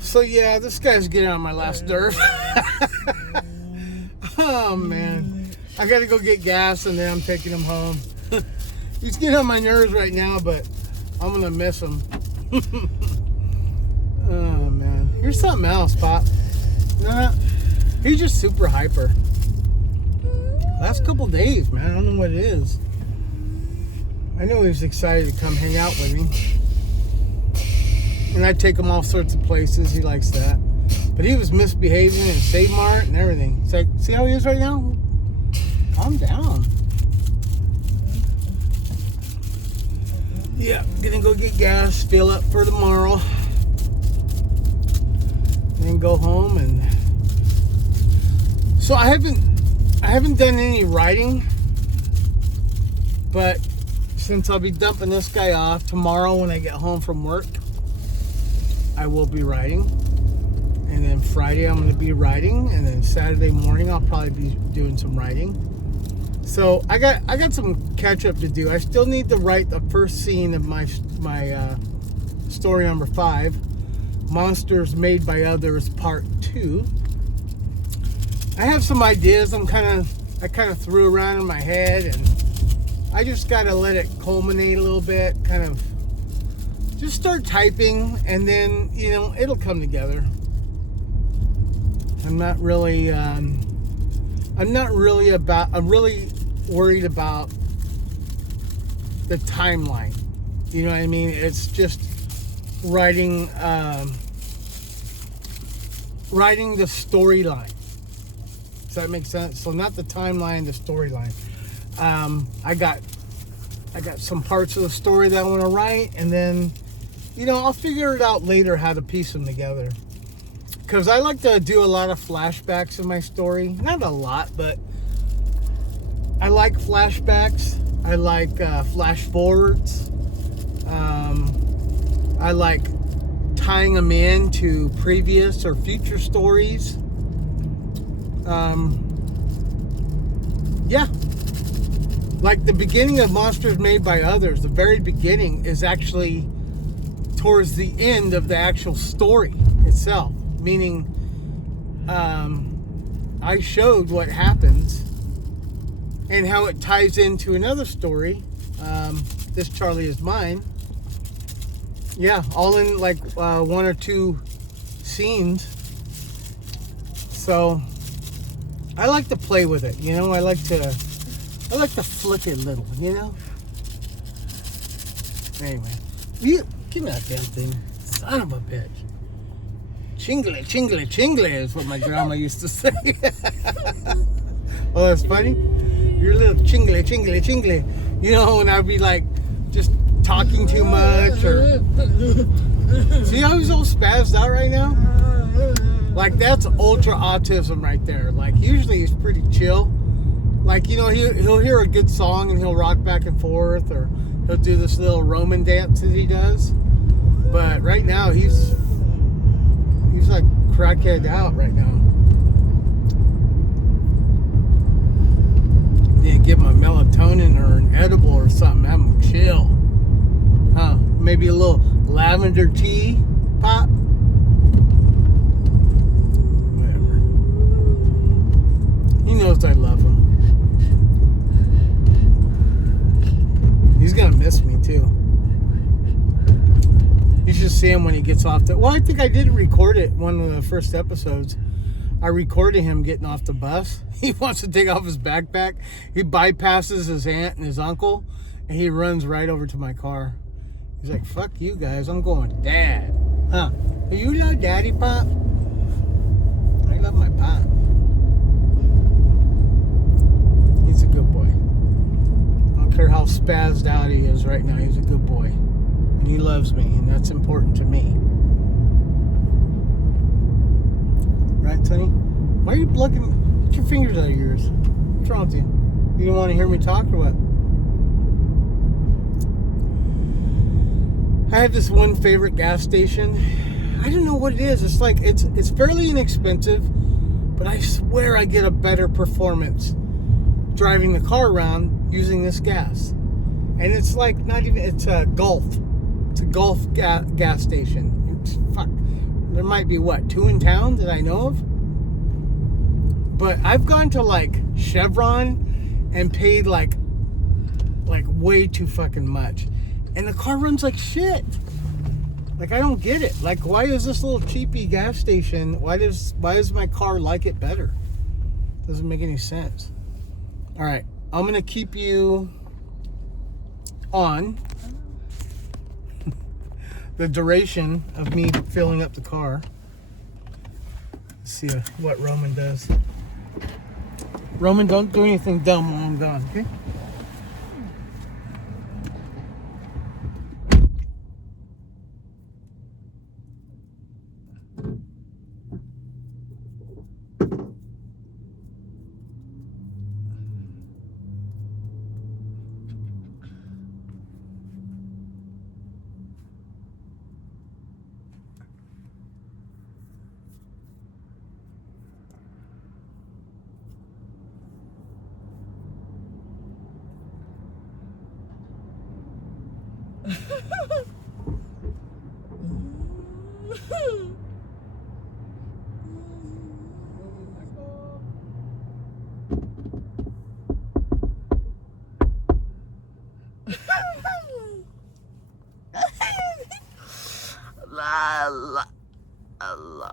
So yeah, this guy's getting on my last nerve. Oh man, I gotta go get gas and then I'm taking him home. He's getting on my nerves right now, but I'm gonna miss him. Oh man, here's something else, Pop. Nah, he's just super hyper. Last couple days, man, I don't know what it is. I know he's excited to come hang out with me. And I take him all sorts of places. He likes that. But he was misbehaving in Save Mart and everything. It's like, see how he is right now? Calm down. Yeah, gonna go get gas, fill up for tomorrow. Then go home and... So I haven't done any writing. But since I'll be dumping this guy off tomorrow when I get home from work, I will be writing, and then Friday I'm going to be writing, and then Saturday morning I'll probably be doing some writing. So I got some catch up to do. I still need to write the first scene of my story number 5, Monsters Made by Others Part 2. I have some ideas I kind of threw around in my head, and I just got to let it culminate a little bit, kind of just start typing, and then, you know, it'll come together. I'm really worried about the timeline. You know what I mean? It's just writing the storyline. Does that make sense? So not the timeline, the storyline. I got some parts of the story that I want to write, and then, you know, I'll figure it out later how to piece them together. Because I like to do a lot of flashbacks in my story. Not a lot, but I like flashbacks. I like flash forwards. I like tying them in to previous or future stories. Yeah. Like the beginning of Monsters Made by Others, the very beginning is actually towards the end of the actual story itself. Meaning, I showed what happens and how it ties into another story. This Charlie Is Mine. Yeah, all in like 1 or 2 scenes. So I like to play with it, you know. I like to flip it a little, you know. Anyway, you give me that damn thing, son of a bitch. Chingle, chingle, chingle is what my grandma used to say. Oh, that's funny. You're a little chingle, chingle, chingle. You know, when I'd be like just talking too much, or see how he's all spazzed out right now. Like, that's ultra autism right there. Like, usually he's pretty chill. Like, you know, he'll hear a good song and he'll rock back and forth, or he'll do this little Roman dance that he does. But right now, he's like crackhead out right now. Need to give him a melatonin or an edible or something. Have him chill. Huh? Maybe a little lavender tea, Pop? Whatever. He knows I love him. He's gonna miss me too. You should see him when he gets off the... Well, I think I did record it, one of the first episodes. I recorded him getting off the bus. He wants to take off his backpack. He bypasses his aunt and his uncle, and he runs right over to my car. He's like, fuck you guys, I'm going with Dad. Huh? Do you love Daddy, Pop? I love my Pop. He's a good boy. I don't care how spazzed out he is right now. He's a good boy. And he loves me, and that's important to me. Right, Sonny? Why are you plugging... Get your fingers out of yours. What's wrong with you? You don't want to hear me talk or what? I have this one favorite gas station. I don't know what it is. It's like, it's fairly inexpensive, but I swear I get a better performance driving the car around using this gas. And it's like not even... It's a Gulf. It's a Gulf gas station. Fuck. might be what, 2 in town that I know of. But I've gone to like Chevron and paid like way too fucking much, and the car runs like shit. Like, I don't get it. Like, why is this little cheapy gas station? Why does my car like it better? Doesn't make any sense. All right, I'm gonna keep you on the duration of me filling up the car. Let's see what Roman does. Roman, don't do anything dumb while I'm gone, okay? La la la la.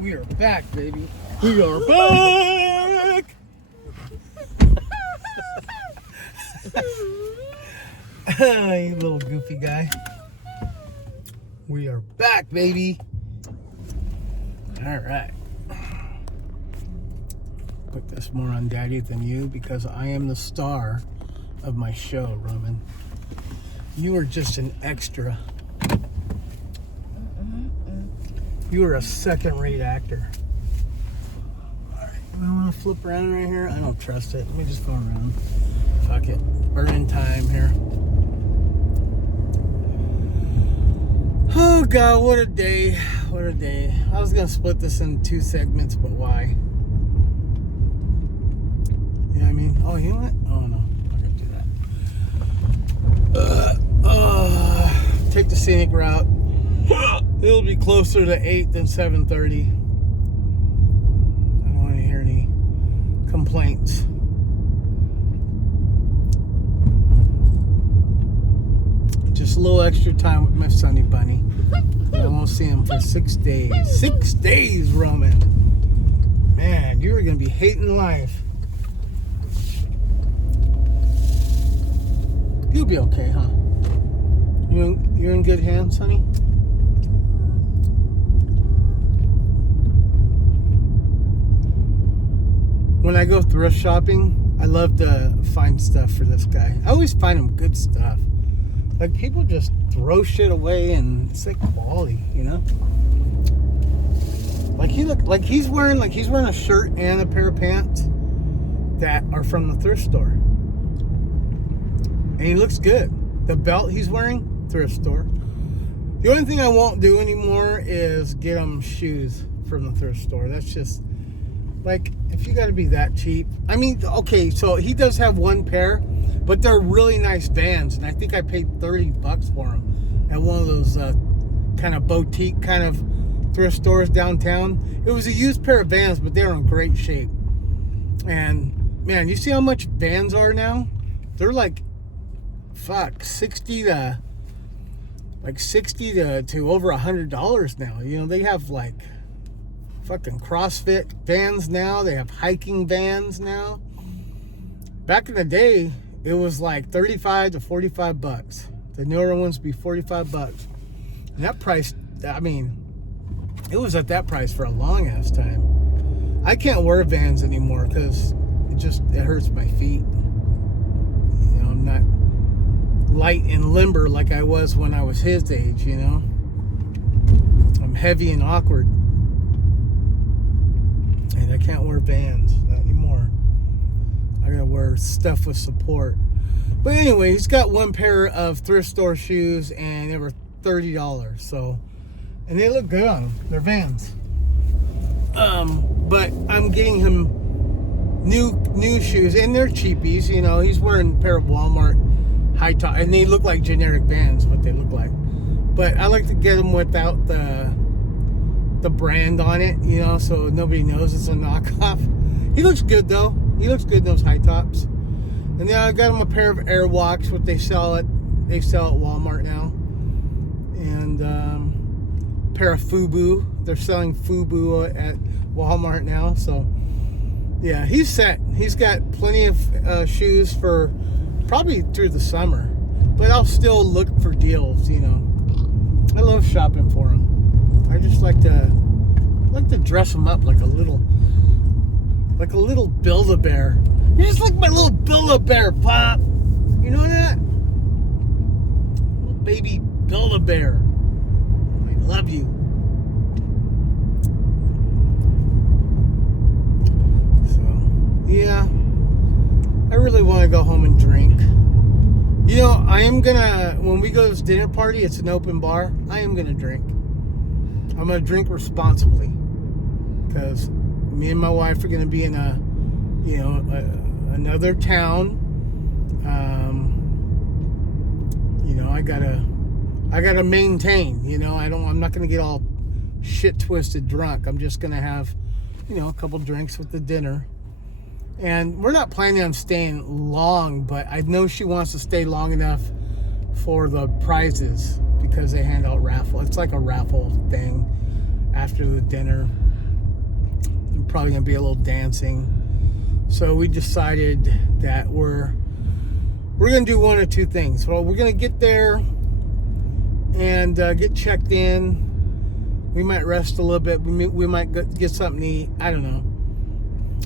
We are back, baby. We are back! You little goofy guy. We are back, baby. Alright. Put this more on Daddy than you because I am the star of my show, Roman. You are just an extra. You are a second-rate actor. Alright, I want to flip around right here. I don't trust it. Let me just go around. Fuck it. Burning time here. Oh God, what a day. What a day. I was going to split this in 2 segments, but why? You know what I mean? Oh, you know what? Oh, no. I'm not going to do that. Take the scenic route. It'll be closer to 8 than 7:30. I don't want to hear any complaints. Just a little extra time with my Sunny Bunny. I won't see him for 6 days. 6 days, Roman. Man, you are going to be hating life. You'll be okay, huh? You're in good hands, honey? When I go thrift shopping, I love to find stuff for this guy. I always find him good stuff. Like, people just throw shit away and it's like quality, you know? Like he's wearing a shirt and a pair of pants that are from the thrift store. And he looks good. The belt he's wearing, thrift store. The only thing I won't do anymore is get him shoes from the thrift store. That's just, like, if you got to be that cheap. I mean, okay, so he does have one pair, but they're really nice Vans, and I think I paid $30 for them at one of those kind of boutique kind of thrift stores downtown. It was a used pair of Vans, but they're in great shape. And man, you see how much Vans are now? They're like, fuck, 60 to over $100 now. You know, they have like fucking CrossFit Vans now. They have hiking Vans now. Back in the day, it was like 35 to 45 bucks. The newer ones be 45 bucks. And that price, I mean, it was at that price for a long ass time. I can't wear Vans anymore because it hurts my feet. You know, I'm not light and limber like I was when I was his age, you know. I'm heavy and awkward. And I can't wear Vans, not anymore. I gotta wear stuff with support. But anyway, he's got one pair of thrift store shoes and they were $30. So, and they look good on him. They're Vans. But I'm getting him new shoes, and they're cheapies. You know, he's wearing a pair of Walmart high top, and they look like generic Vans, what they look like. But I like to get them without the brand on it, you know, so nobody knows it's a knockoff. He looks good though. He looks good in those high tops. And then I got him a pair of Airwalks, what they sell at Walmart now. And a pair of Fubu. They're selling Fubu at Walmart now. So yeah, he's set. He's got plenty of shoes for probably through the summer. But I'll still look for deals, you know. I love shopping for him. I just like to dress him up like a little Build-A-Bear. You're just like my little Build-A-Bear, Pop. You know that? Little baby Build-A-Bear. I love you. So, yeah. I really want to go home and drink. You know, I am gonna, when we go to this dinner party, it's an open bar. I am gonna drink. I'm gonna drink responsibly. Because me and my wife are gonna be in another town. You know, I gotta maintain. You know, I'm not gonna get all shit twisted drunk. I'm just gonna have, you know, a couple drinks with the dinner. And we're not planning on staying long, but I know she wants to stay long enough for the prizes because they hand out raffle. It's like a raffle thing after the dinner. There's probably gonna be a little dancing. So we decided that we're gonna do one of two things. Well, we're gonna get there and get checked in. We might rest a little bit. We might get something to eat. I don't know.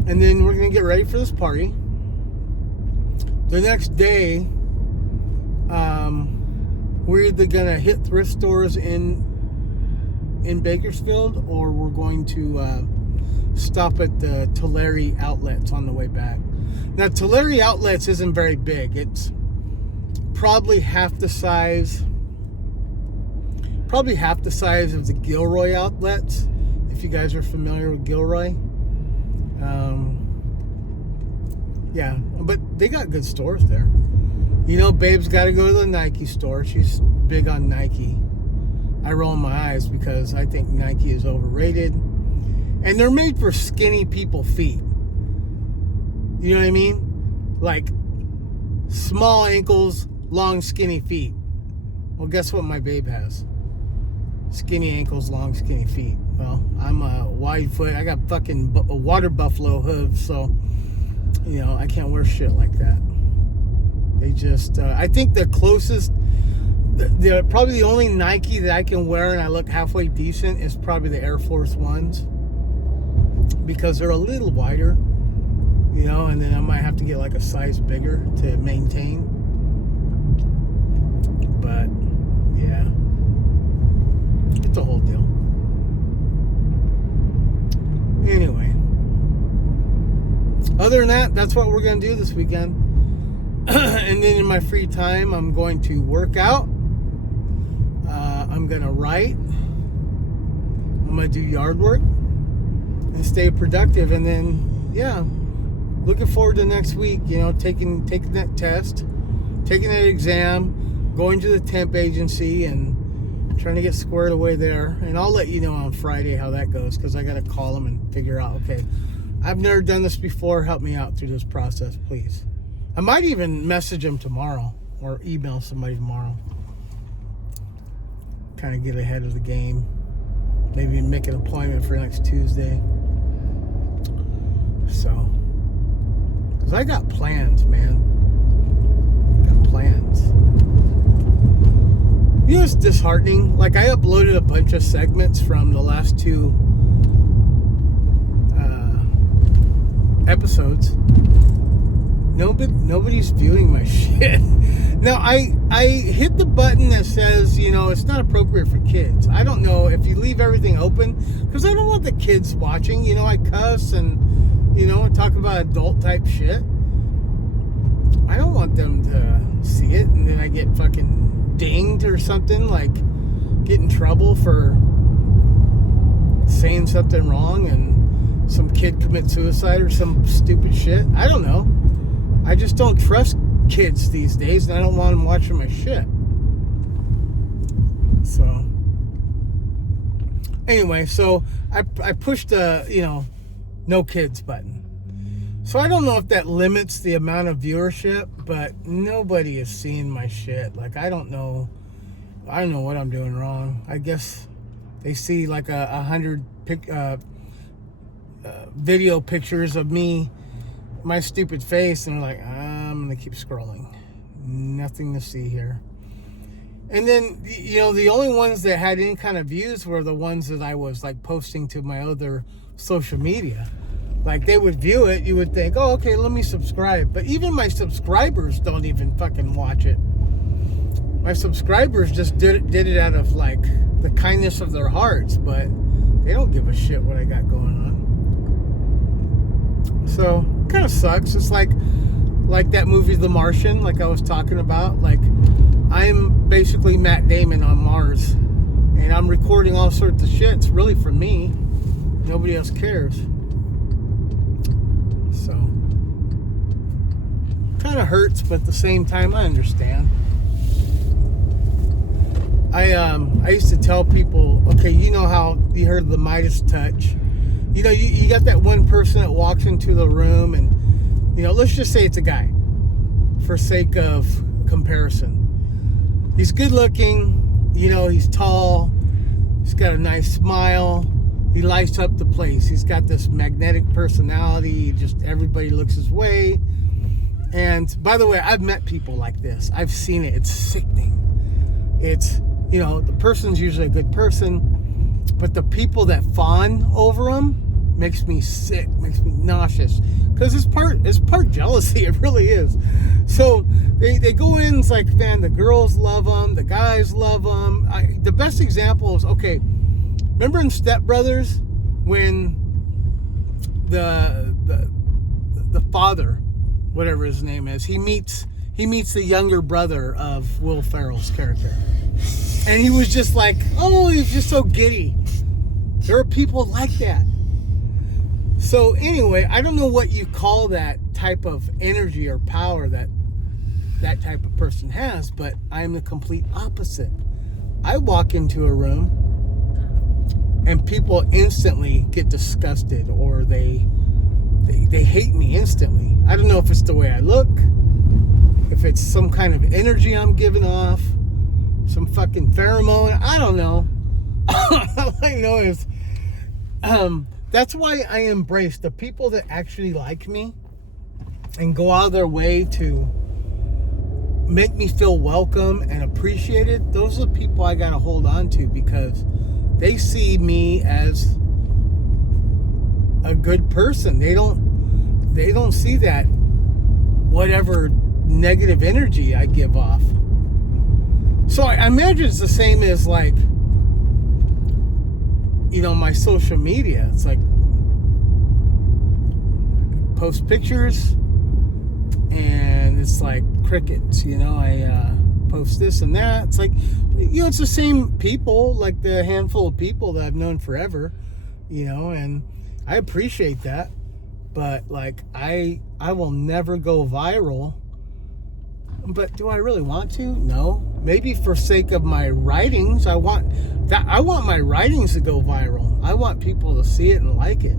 And then we're gonna get ready for this party. The next day, we're either gonna hit thrift stores in Bakersfield, or we're going to stop at the Tulare Outlets on the way back. Now, Tulare Outlets isn't very big. It's probably half the size of the Gilroy Outlets, if you guys are familiar with Gilroy. Yeah, but they got good stores there. You know, Babe's got to go to the Nike store. She's big on Nike. I roll my eyes because I think Nike is overrated. And they're made for skinny people feet. You know what I mean? Like small ankles, long skinny feet. Well, guess what my babe has? Skinny ankles, long skinny feet. Well, I'm a wide foot. I got fucking water buffalo hooves, so you know I can't wear shit like that. They just, I think the closest, probably the only Nike that I can wear and I look halfway decent is probably the Air Force Ones, because they're a little wider, you know, and then I might have to get like a size bigger to maintain. But yeah, it's a whole deal. Anyway, other than that, that's what we're going to do this weekend. And then in my free time, I'm going to work out. I'm going to write. I'm going to do yard work and stay productive. And then, yeah, looking forward to next week, you know, taking that test, taking that exam, going to the temp agency and Trying to get squared away there. And I'll let you know on Friday how that goes, because I got to call them and figure out, okay, I've never done this before. Help me out through this process, please. I might even message them tomorrow or email somebody tomorrow. Kind of get ahead of the game. Maybe make an appointment for next Tuesday. So, because I got plans, man. Got plans. You know, it's disheartening. Like, I uploaded a bunch of segments from the last 2 episodes. Nobody's viewing my shit. Now, I hit the button that says, you know, it's not appropriate for kids. I don't know if you leave everything open, because I don't want the kids watching. You know, I cuss and, you know, talk about adult type shit. I don't want them to see it and then I get fucking dinged or something, like get in trouble for saying something wrong and some kid commit suicide or some stupid shit. I don't know. I just don't trust kids these days, and I don't want them watching my shit. So anyway, so I pushed the, you know, no kids button. So I don't know if that limits the amount of viewership, but nobody is seeing my shit. Like, I don't know what I'm doing wrong. I guess they see like 100 video pictures of me, my stupid face, and they're like, I'm gonna keep scrolling. Nothing to see here. And then, you know, the only ones that had any kind of views were the ones that I was like posting to my other social media. Like, they would view it, you would think, oh, okay, let me subscribe. But even my subscribers don't even fucking watch it. My subscribers just did it out of like the kindness of their hearts, but they don't give a shit what I got going on. So it kind of sucks. It's like that movie The Martian, like I was talking about. Like, I'm basically Matt Damon on Mars, and I'm recording all sorts of shit. It's really for me. Nobody else cares. So kind of hurts, but at the same time I understand. I used to tell people, okay, you know how you heard of the Midas touch. You know, you got that one person that walks into the room and, you know, let's just say it's a guy for sake of comparison. He's good looking, you know, he's tall, he's got a nice smile, he lights up the place, he's got this magnetic personality, just everybody looks his way. And by the way, I've met people like this. I've seen it. It's sickening. It's, you know, the person's usually a good person, but the people that fawn over them makes me sick, makes me nauseous, because it's part jealousy. It really is. So they go in, it's like, man, the girls love them, the guys love them. The best example is, okay, remember in Step Brothers when the father, whatever his name is, he meets the younger brother of Will Ferrell's character, and he was just like, oh, he's just so giddy. There are people like that. So anyway, I don't know what you call that type of energy or power that type of person has, but I'm the complete opposite. I walk into a room and people instantly get disgusted, or they hate me instantly. I don't know if it's the way I look, if it's some kind of energy I'm giving off, some fucking pheromone. I don't know. All I know is that's why I embrace the people that actually like me and go out of their way to make me feel welcome and appreciated. Those are the people I gotta hold on to, because they see me as a good person. They don't see that whatever negative energy I give off. So I imagine it's the same as, like, you know, my social media. It's like, post pictures and it's like crickets, you know. I post this and that. It's like, you know, it's the same people, like the handful of people that I've known forever, you know, and I appreciate that. But like, I will never go viral. But do I really want to? No. maybe for sake of my writings, I want my writings to go viral. I want people to see it and like it.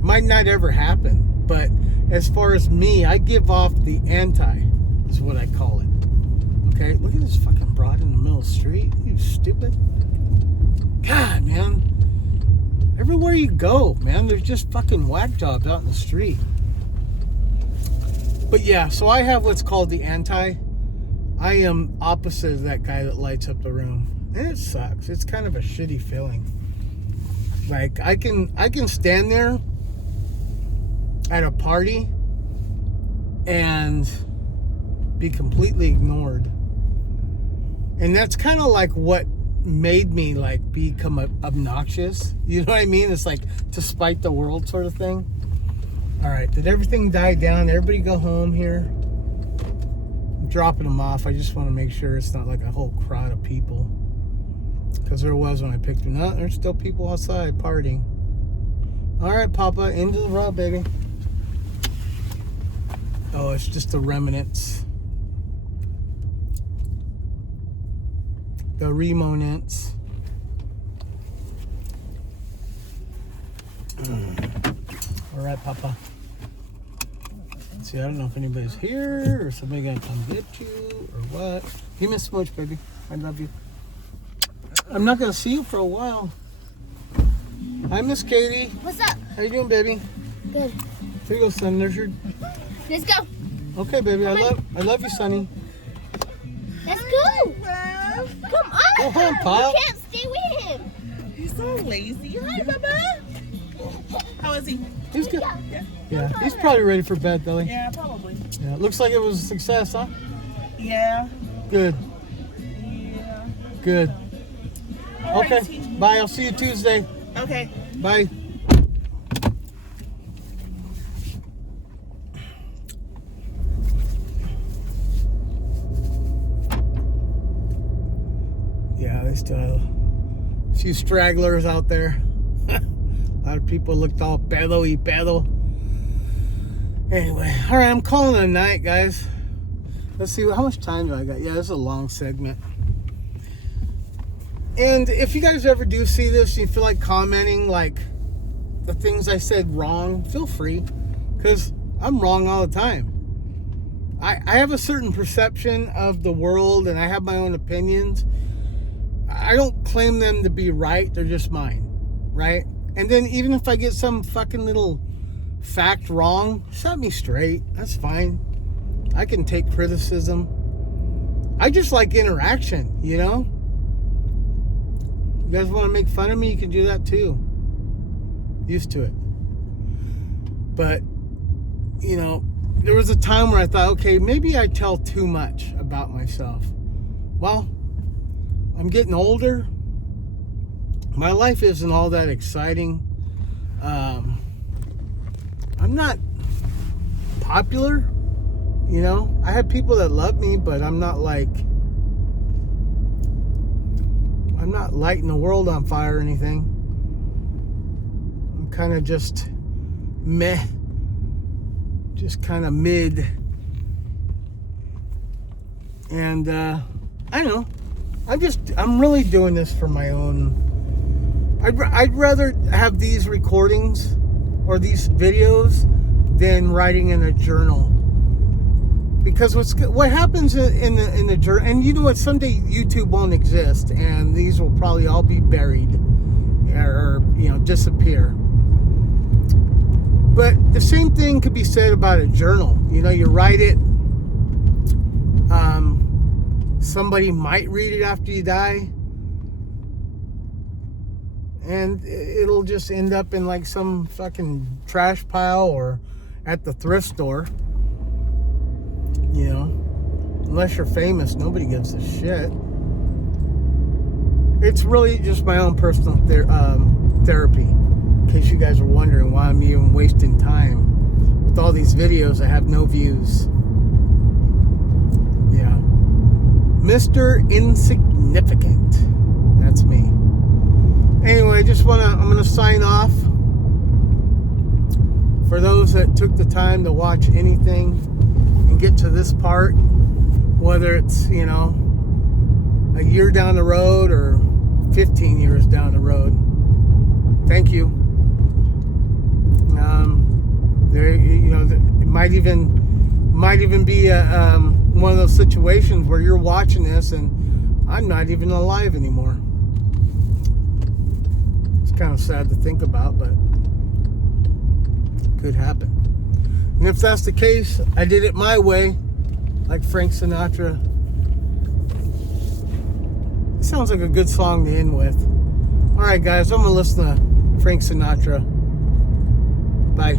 Might not ever happen, but as far as me, I give off the anti, is what I call it. Okay, look at this fucking broad in the middle of the street. You stupid. God, man. Everywhere you go, man, there's just fucking whack jobs out in the street. But yeah, so I have what's called the anti. I am opposite of that guy that lights up the room. And it sucks. It's kind of a shitty feeling. Like, I can stand there at a party and be completely ignored. And that's kind of like what made me like become obnoxious. You know what I mean? It's like to spite the world sort of thing. All right, did everything die down? Everybody go home here. I'm dropping them off. I just want to make sure it's not like a whole crowd of people, because there was when I picked them up. There's still people outside partying. All right, Papa, into the road, baby. Oh, it's just the remnants. The remonents. All right, Papa. See, I don't know if anybody's here or somebody gonna come get you or what. Give me a smooch, baby. I love you. I'm not gonna see you for a while. Hi, Miss Katie. What's up? How you doing, baby? Good. Here you go, son. There's your. Let's go. Okay, baby. I love you, Sonny. Let's go. Come on. Go home, Pop. You can't stay with him. He's so lazy. Hi, Baba. How is he? He's good. Yeah, he's probably ready for bed, Billy. Yeah, probably. Yeah, it looks like it was a success, huh? Yeah. Good. Yeah. Good. All Okay. right, Bye. I'll see you Tuesday. okay. Bye. Yeah, they still have a few stragglers out there. A lot of people looked all pedo. Anyway, all right, I'm calling it a night, guys. Let's see, how much time do I got? Yeah, this is a long segment. And if you guys ever do see this, you feel like commenting, like the things I said wrong, feel free, because I'm wrong all the time. I have a certain perception of the world, and I have my own opinions. I don't claim them to be right, they're just mine, right? And then even if I get some fucking little fact wrong, set me straight. That's fine. I can take criticism. I just like interaction, you know? You guys want to make fun of me, you can do that too. Used to it. But, you know, there was a time where I thought, okay, maybe I tell too much about myself. Well, I'm getting older. My life isn't all that exciting. I'm not popular, you know. I have people that love me, but I'm not lighting the world on fire or anything. I'm kind of just meh, just kind of mid. And I don't know. I'm really doing this for my own. I'd rather have these recordings or these videos than writing in a journal, because what happens in the journal, and you know what, someday YouTube won't exist and these will probably all be buried or you know, disappear. But the same thing could be said about a journal. You know, you write it, somebody might read it after you die, and it'll just end up in like some fucking trash pile or at the thrift store. You know, unless you're famous, nobody gives a shit. It's really just my own personal therapy, in case you guys are wondering why I'm even wasting time with all these videos that have no views. Yeah. Mr. Insignificant. That's me. Anyway, I'm gonna sign off. For those that took the time to watch anything and get to this part, whether it's, you know, a year down the road or 15 years down the road. Thank you. There, you know, it might even be one of those situations where you're watching this and I'm not even alive anymore. It's kind of sad to think about, but it could happen. And if that's the case, I did it my way, like Frank Sinatra. It sounds like a good song to end with. All right, guys, I'm gonna listen to Frank Sinatra. Bye.